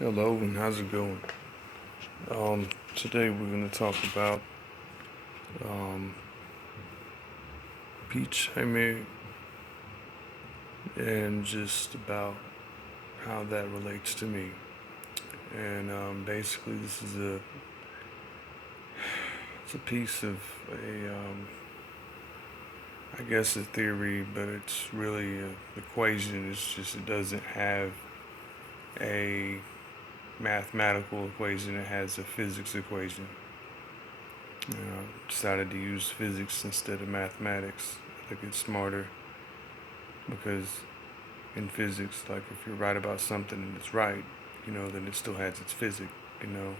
Hello and how's it going? Today we're going to talk about um, Peach-Hime and just about how that relates to me. And basically, this is it's a piece of I guess a theory, but it's really an equation. It's just it doesn't have a mathematical equation. It has a physics equation. Decided to use physics instead of mathematics. I think it's smarter because in physics, like if you're right about something and it's right, then it still has its physics, you know.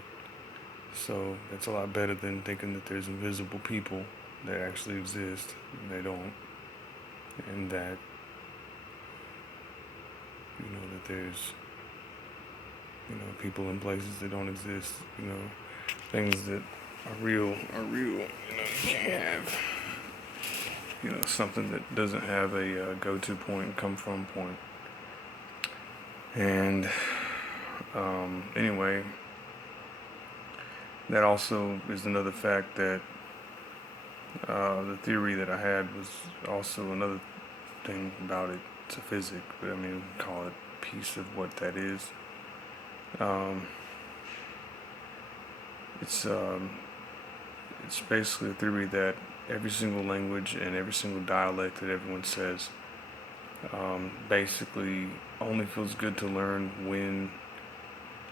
So that's a lot better than thinking that there's invisible people that actually exist and they don't, and that that there's people in places that don't exist, things that are real, you can't have something that doesn't have a go-to point and come from point. And anyway, that also is another fact that the theory that I had was also another thing about it. It's a physics, but I mean, call it a piece of what that is. Um, it's basically a theory that every single language and every single dialect that everyone says basically only feels good to learn when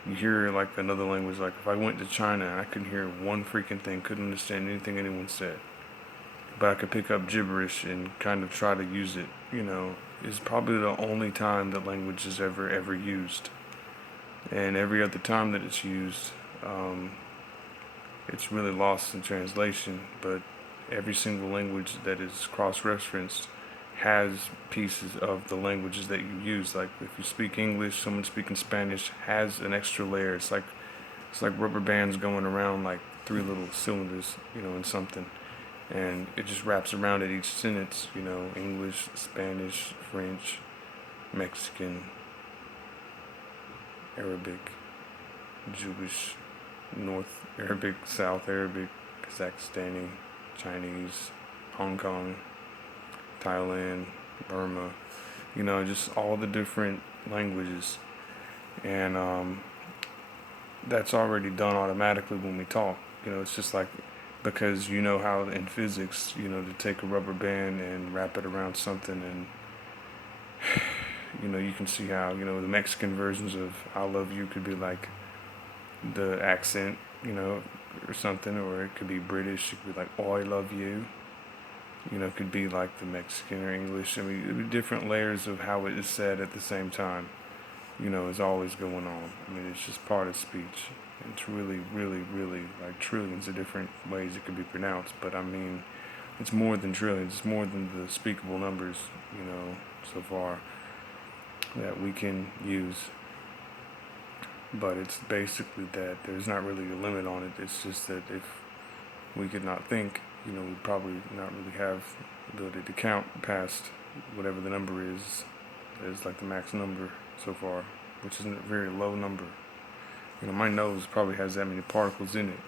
you hear like another language. Like if I went to China and I couldn't hear one freaking thing, couldn't understand anything anyone said, but I could pick up gibberish and kind of try to use it, is probably the only time that language is ever used. And every other time that it's used, it's really lost in translation. But every single language that is cross-referenced has pieces of the languages that you use. Like if you speak English, someone speaking Spanish has an extra layer. It's like rubber bands going around like three little cylinders, in something, and it just wraps around at each sentence. English, Spanish, French, Mexican, Arabic, Jewish, North Arabic, South Arabic, Kazakhstani, Chinese, Hong Kong, Thailand, Burma, just all the different languages. And that's already done automatically when we talk. It's just like, because how in physics, to take a rubber band and wrap it around something, and you can see how, the Mexican versions of I love you could be like the accent, or something, or it could be British, it could be like, oh, I love you. It could be like the Mexican or English. I mean, it would be different layers of how it is said at the same time, is always going on. I mean, it's just part of speech. It's really, really, really like trillions of different ways it could be pronounced, but I mean, it's more than trillions, it's more than the speakable numbers, so far that we can use. But it's basically that there's not really a limit on it. It's just that if we could not think, we'd probably not really have the ability to count past whatever the number is like the max number so far, which is a very low number. My nose probably has that many particles in it,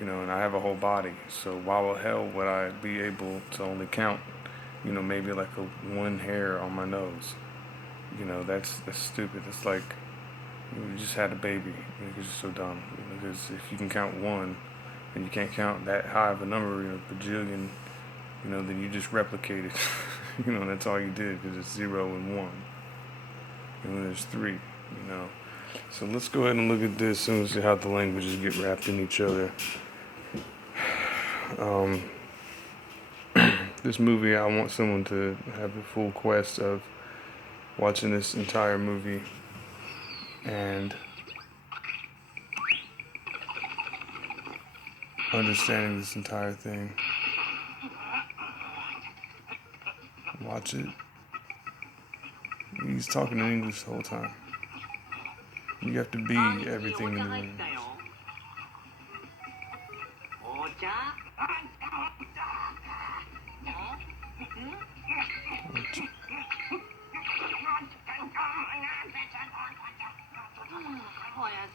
and I have a whole body. So why the hell would I be able to only count, maybe like one hair on my nose? That's stupid. It's like you just had a baby. It's just so dumb. Because if you can count one, and you can't count that high of a number, bajillion, then you just replicate it. That's all you did, because it's 0 and 1. And then there's 3, So let's go ahead and look at this and see how the languages get wrapped in each other. This movie, I want someone to have the full quest of watching this entire movie and understanding this entire thing. Watch it. He's talking in English the whole time. You have to be everything in the room.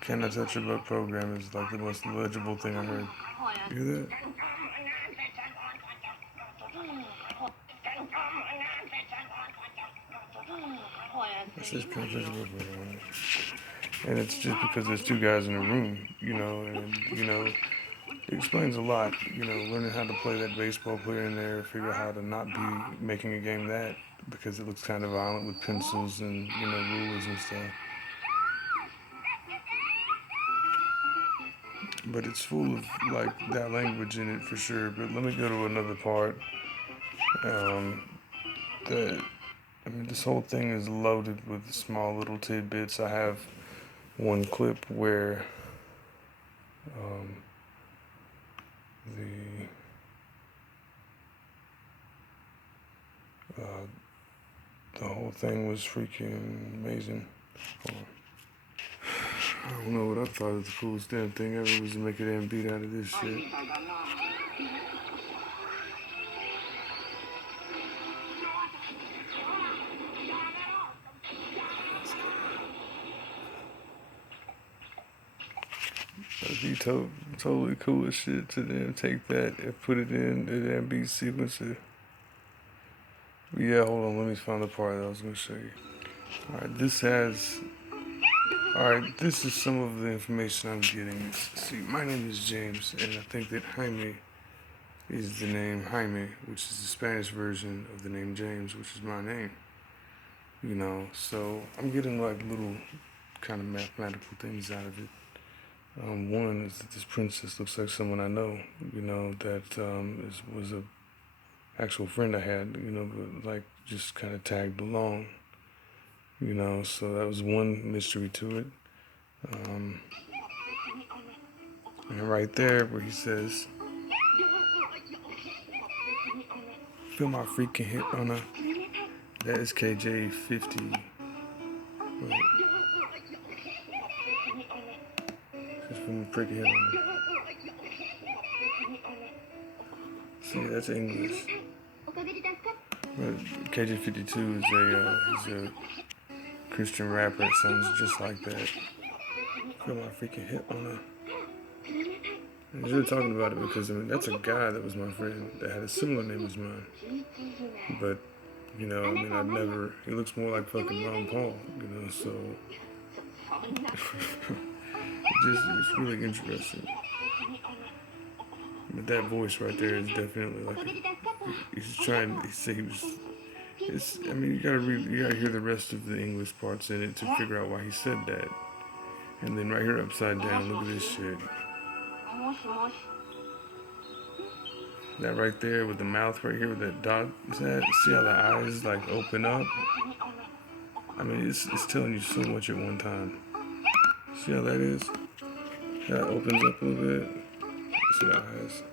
Can I touch your butt program is like the most legible thing I heard. You hear that? It says can I touch your butt program. And it's just because there's two guys in a room, and, it explains a lot, learning how to play that baseball player in there, figure out how to not be making a game that, because it looks kind of violent with pencils and, rulers and stuff. But it's full of, like, that language in it for sure. But let me go to another part. This whole thing is loaded with small little tidbits. I have one clip where the the whole thing was freaking amazing. Hold on. I don't know what I thought was the coolest damn thing ever was to make a damn beat out of this shit. That'd be totally cool as shit to then take that and put it in the damn beat sequencer. But yeah, hold on, let me find the part that I was gonna show you. Alright, this is some of the information I'm getting. See, my name is James, and I think that Jaime is the name Jaime, which is the Spanish version of the name James, which is my name. So I'm getting like little kind of mathematical things out of it. One is that this princess looks like someone I know, that was a actual friend I had, but like just kind of tagged along, so that was one mystery to it. And right there where he says, feel my freaking hit on a, that is KJ 50. Wait. Just feel my freaking hit on me. See, that's English. But KJ52 is he's a Christian rapper that sounds just like that. Feel my freaking hit on her. And he's really talking about it because, that's a guy that was my friend that had a similar name as mine. But, I'd never, he looks more like fucking Ron Paul, so. It's really interesting. But that voice right there is definitely like, you gotta hear the rest of the English parts in it to figure out why he said that. And then right here upside down, look at this shit. That right there with the mouth right here with that dot is that? See how the eyes like open up? It's telling you so much at one time. See how that is? That opens up a little bit. See the eyes.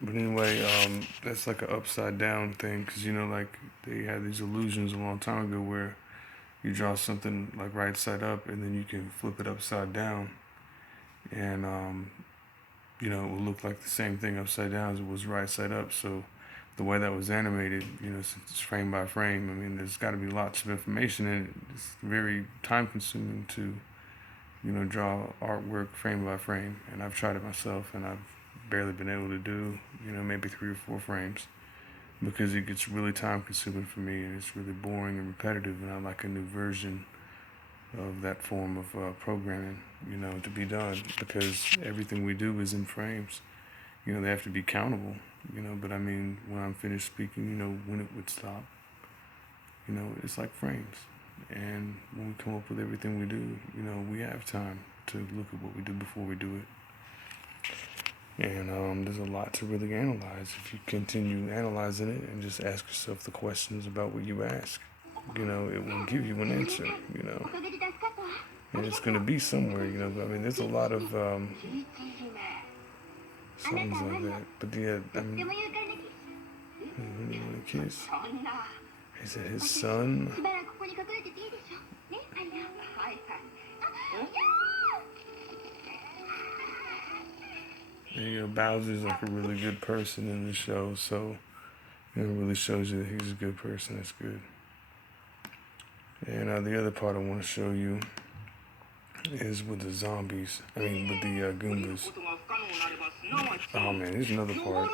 But anyway, that's like an upside down thing, because like they had these illusions a long time ago where you draw something like right side up and then you can flip it upside down, and it will look like the same thing upside down as it was right side up. So the way that was animated, it's frame by frame. There's got to be lots of information in it. It's very time consuming to draw artwork frame by frame, and I've tried it myself, and I've barely been able to do maybe 3 or 4 frames, because it gets really time consuming for me, and it's really boring and repetitive, and I like a new version of that form of programming to be done, because everything we do is in frames. They have to be countable, but when I'm finished speaking, when it would stop, it's like frames. And when we come up with everything we do, we have time to look at what we do before we do it. And there's a lot to really analyze if you continue analyzing it and just ask yourself the questions about what you ask. It will give you an answer, And it's going to be somewhere, but there's a lot of songs like that. But yeah, when you want to kiss, is it his son? Bowser's like a really good person in the show, so it really shows you that he's a good person. That's good. And the other part I want to show you is with the zombies. I mean, with the Goombas. Oh man, here's another part.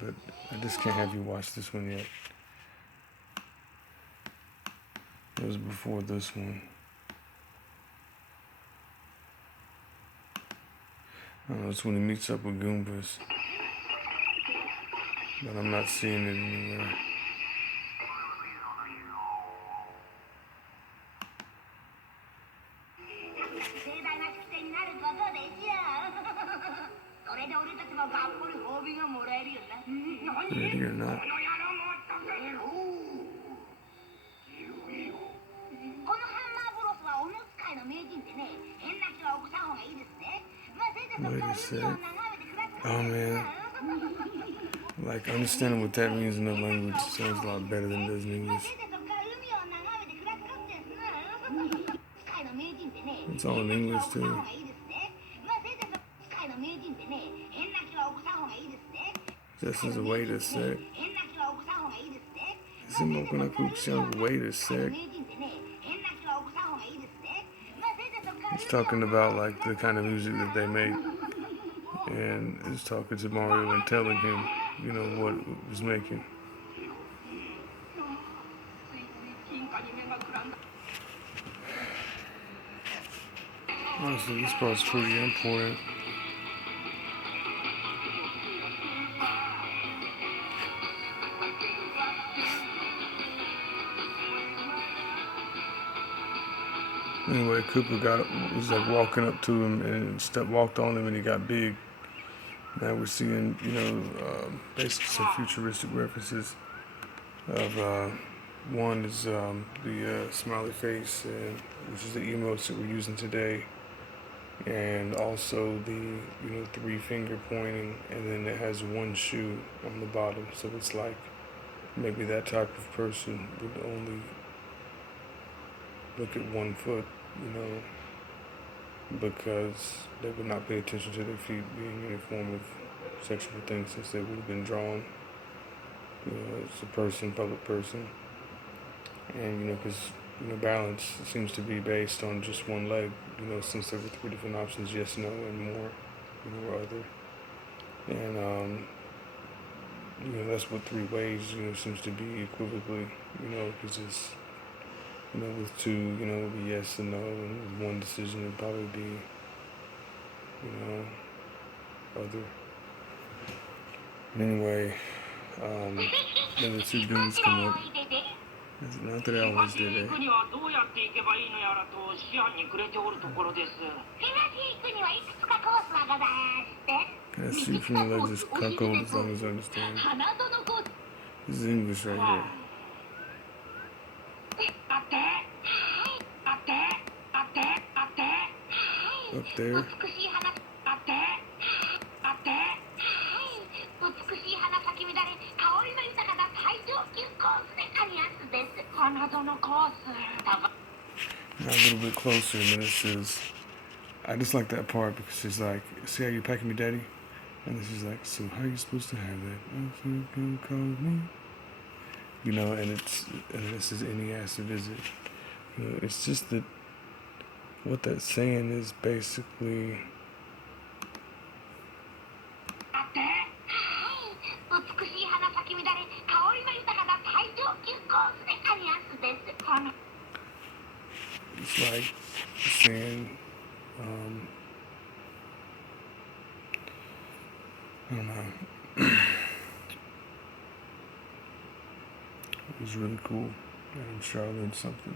But I just can't have you watch this one yet. It was before this one. I don't know, it's when he meets up with Goombas. But I'm not seeing it anywhere. Ready or not. Wait a sec. Oh man. Like, understanding what that means in the language sounds a lot better than it does in English. It's all in English too. Just as a way to say. Wait a sec. He's talking about like the kind of music that they make, and he's talking to Mario and telling him, you know, what it was making. Honestly, this part's pretty important. Anyway, Cooper was like walking up to him and walked on him, and he got big. Now we're seeing, you know, basically some futuristic references of one is the smiley face, which is the emotes that we're using today, and also the, you know, 3-finger pointing, and then it has one shoe on the bottom, so it's like maybe that type of person would only look at one foot, you know, because they would not pay attention to their feet being any form of sexual thing, since they would have been drawn, you know, as a person, public person. And, you know, because, you know, balance seems to be based on just one leg, you know, since there were 3 different options, yes, no, and more, you know, or other. And, you know, that's what 3 ways, you know, seems to be equivocally, you know, because it's, you know, with 2, you know, it would be yes and no, and with 1 decision, it would probably be, you know, other. Anyway, then the 2 dudes come up. Not that I always did it. Can I see from the legs is cuckold as long as I understand. This is English right here. Up there. Now a little bit closer, and then it says, I just like that part because she's like, see how you're packing me, daddy? And then she's like, so how are you supposed to have that? Oh, so you're gonna call me? You know, and it says, and he asked to visit. You know, it's just that what that's saying is basically, it's like saying, I don't know. It was really cool, and I'm sure I learned something.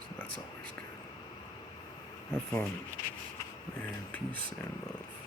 So that's always good. Have fun, and peace and love.